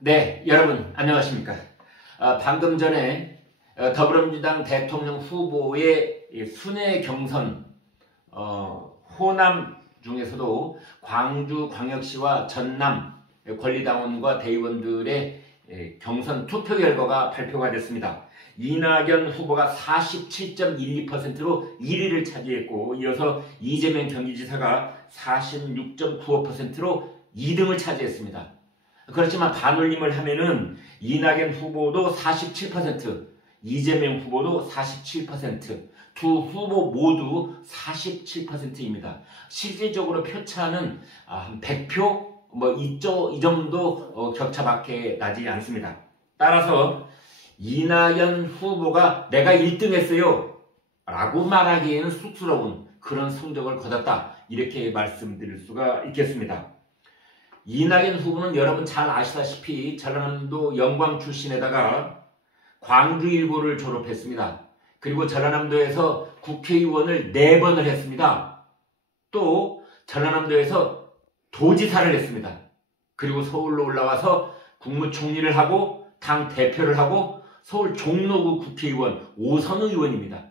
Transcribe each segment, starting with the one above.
네, 여러분 안녕하십니까? 방금 전에 더불어민주당 대통령 후보의 순회 경선 호남 중에서도 광주광역시와 전남 권리당원과 대의원들의 경선 투표 결과가 발표가 됐습니다. 이낙연 후보가 47.12%로 1위를 차지했고, 이어서 이재명 경기지사가 46.95%로 2등을 차지했습니다. 그렇지만 반올림을 하면은 이낙연 후보도 47%, 이재명 후보도 47%, 두 후보 모두 47%입니다. 실질적으로 표차는 한 100표 이 정도 격차밖에 나지 않습니다. 따라서 이낙연 후보가 내가 1등 했어요 라고 말하기에는 쑥스러운 그런 성적을 거뒀다, 이렇게 말씀드릴 수가 있겠습니다. 이낙연 후보는 여러분 잘 아시다시피 전라남도 영광 출신에다가 광주일고를 졸업했습니다. 그리고 전라남도에서 국회의원을 4번을 했습니다. 또 전라남도에서 도지사를 했습니다. 그리고 서울로 올라와서 국무총리를 하고 당 대표를 하고 서울 종로구 국회의원 5선 의원입니다.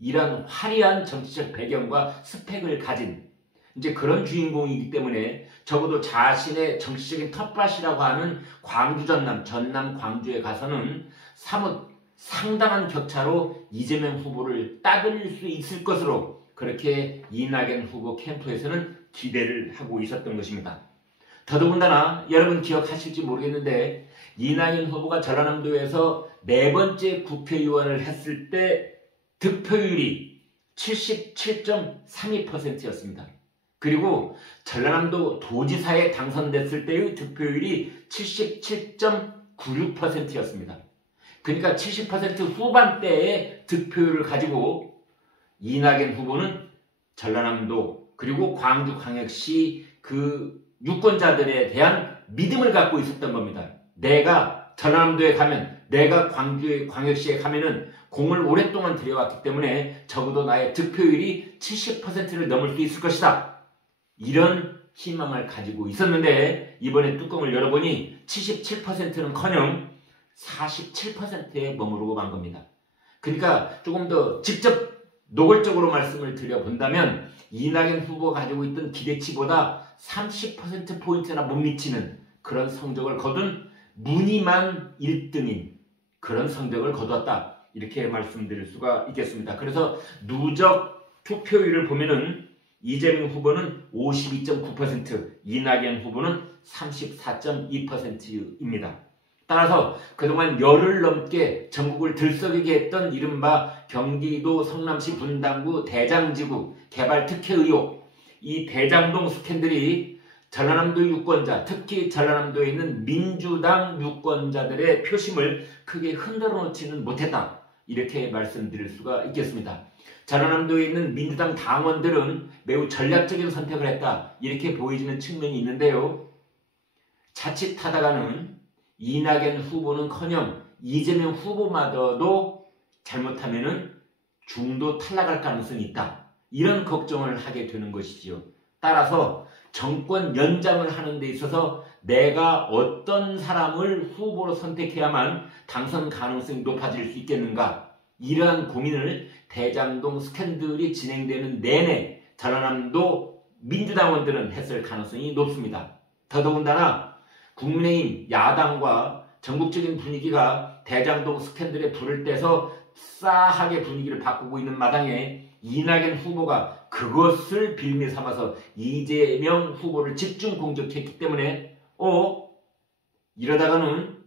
이런 화려한 정치적 배경과 스펙을 가진 이제 그런 주인공이기 때문에 적어도 자신의 정치적인 텃밭이라고 하는 광주 전남 광주에 가서는 사뭇 상당한 격차로 이재명 후보를 따돌릴 수 있을 것으로 그렇게 이낙연 후보 캠프에서는 기대를 하고 있었던 것입니다. 더더군다나 여러분 기억하실지 모르겠는데 이낙연 후보가 전라남도에서 4번째 국회의원을 했을 때 득표율이 77.32%였습니다. 그리고 전라남도 도지사에 당선됐을 때의 득표율이 77.96%였습니다. 그러니까 70% 후반대의 득표율을 가지고 이낙연 후보는 전라남도 그리고 광주광역시 그 유권자들에 대한 믿음을 갖고 있었던 겁니다. 내가 전라남도에 가면, 내가 광주광역시에 가면은 공을 오랫동안 들여왔기 때문에 적어도 나의 득표율이 70%를 넘을 수 있을 것이다, 이런 희망을 가지고 있었는데 이번에 뚜껑을 열어보니 77%는커녕 47%에 머무르고 만 겁니다. 그러니까 조금 더 직접 노골적으로 말씀을 드려본다면 이낙연 후보가 가지고 있던 기대치보다 30%포인트나 못 미치는 그런 성적을 거둔 무늬만 1등인 그런 성적을 거두었다, 이렇게 말씀드릴 수가 있겠습니다. 그래서 누적 투표율을 보면은 이재명 후보는 52.9%, 이낙연 후보는 34.2%입니다. 따라서 그동안 열흘 넘게 전국을 들썩이게 했던 이른바 경기도 성남시 분당구 대장지구 개발 특혜 의혹, 이 대장동 스캔들이 전라남도 유권자, 특히 전라남도에 있는 민주당 유권자들의 표심을 크게 흔들어 놓지는 못했다, 이렇게 말씀드릴 수가 있겠습니다. 전라남도에 있는 민주당 당원들은 매우 전략적인 선택을 했다, 이렇게 보여지는 측면이 있는데요. 자칫하다가는 이낙연 후보는커녕 이재명 후보마저도 잘못하면은 중도 탈락할 가능성이 있다, 이런 걱정을 하게 되는 것이지요. 따라서 정권 연장을 하는 데 있어서 내가 어떤 사람을 후보로 선택해야만 당선 가능성이 높아질 수 있겠는가, 이러한 고민을 대장동 스캔들이 진행되는 내내 전라남도 민주당원들은 했을 가능성이 높습니다. 더더군다나 국민의힘 야당과 전국적인 분위기가 대장동 스캔들에 불을 떼서 싸하게 분위기를 바꾸고 있는 마당에 이낙연 후보가 그것을 빌미 삼아서 이재명 후보를 집중 공격했기 때문에 이러다가는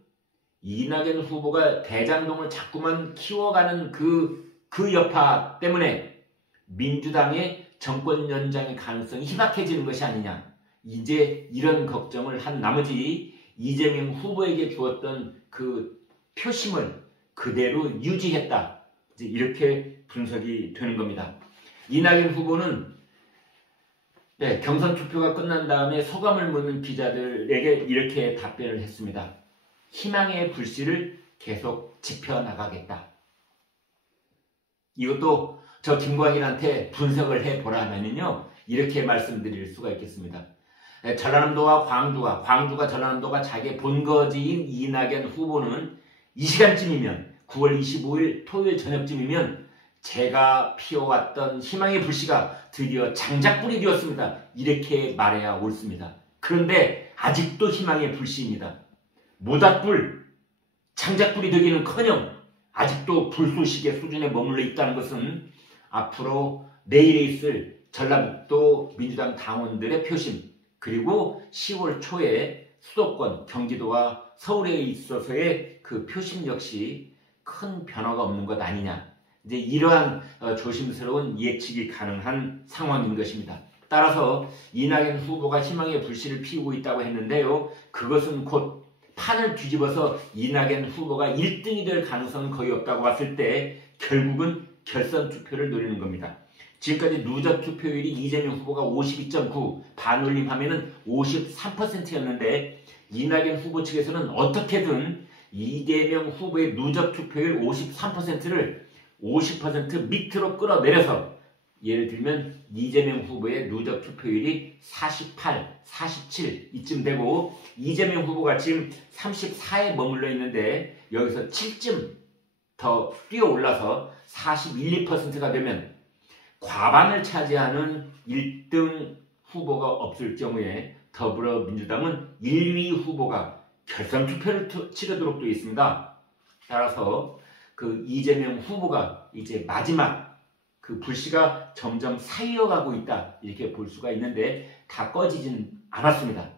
이낙연 후보가 대장동을 자꾸만 키워가는 그 여파 때문에 민주당의 정권 연장의 가능성이 희박해지는 것이 아니냐, 이제 이런 걱정을 한 나머지 이재명 후보에게 주었던 그 표심을 그대로 유지했다, 이제 이렇게 분석이 되는 겁니다. 이낙연 후보는 경선 투표가 끝난 다음에 소감을 묻는 기자들에게 이렇게 답변을 했습니다. 희망의 불씨를 계속 지펴나가겠다. 이것도 저 김광일한테 분석을 해보라면요, 이렇게 말씀드릴 수가 있겠습니다. 전라남도와 광주가 전라남도가 자기의 본거지인 이낙연 후보는 이 시간쯤이면 9월 25일 토요일 저녁쯤이면 제가 피워왔던 희망의 불씨가 드디어 장작불이 되었습니다. 이렇게 말해야 옳습니다. 그런데 아직도 희망의 불씨입니다. 모닥불, 장작불이 되기는커녕 아직도 불쏘시개 수준에 머물러 있다는 것은 앞으로 내일에 있을 전라북도 민주당 당원들의 표심, 그리고 10월 초에 수도권, 경기도와 서울에 있어서의 그 표심 역시 큰 변화가 없는 것 아니냐. 이제 이러한 조심스러운 예측이 가능한 상황인 것입니다. 따라서 이낙연 후보가 희망의 불씨를 피우고 있다고 했는데요. 그것은 곧 판을 뒤집어서 이낙연 후보가 1등이 될 가능성은 거의 없다고 봤을 때 결국은 결선 투표를 노리는 겁니다. 지금까지 누적 투표율이 이재명 후보가 52.9, 반올림하면은 53%였는데 이낙연 후보 측에서는 어떻게든 이재명 후보의 누적 투표율 53%를 50% 밑으로 끌어내려서 예를 들면 이재명 후보의 누적 투표율이 48, 47 이쯤 되고 이재명 후보가 지금 34에 머물러 있는데 여기서 7점 더 뛰어올라서 41, 2%가 되면 과반을 차지하는 1등 후보가 없을 경우에 더불어민주당은 1위 후보가 결선 투표를 치르도록 되어 있습니다. 따라서 그 이재명 후보가 이제 마지막 그 불씨가 점점 사이어가고 있다 이렇게 볼 수가 있는데 다 꺼지진 않았습니다.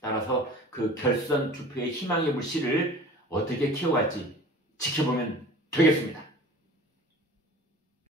따라서 그 결선 투표의 희망의 불씨를 어떻게 키워갈지 지켜보면 되겠습니다.